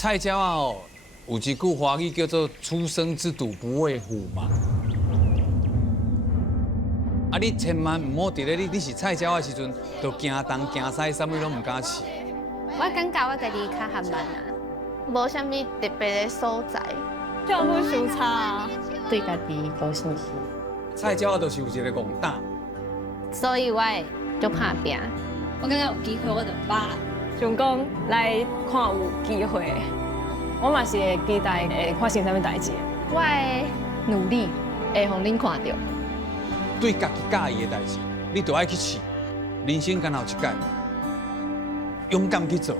菜鸟啊哦，有一句华语叫做“初生之犊不畏虎”嘛。啊，你千万唔好伫咧你是菜鸟的时阵，就惊东惊西，啥物拢唔敢试。我感觉我家己较含慢啊，无啥物特别的所在，跳舞伤差啊，对家己有信心。菜鸟就是有一个戆胆，所以我会就怕拼。我感觉有机会我就把想讲来看有机会，我嘛是会期待会发生啥物代志。我会努力会互恁看到。对家己介意的代志，你就爱去试。人生刚好一届，勇敢去做。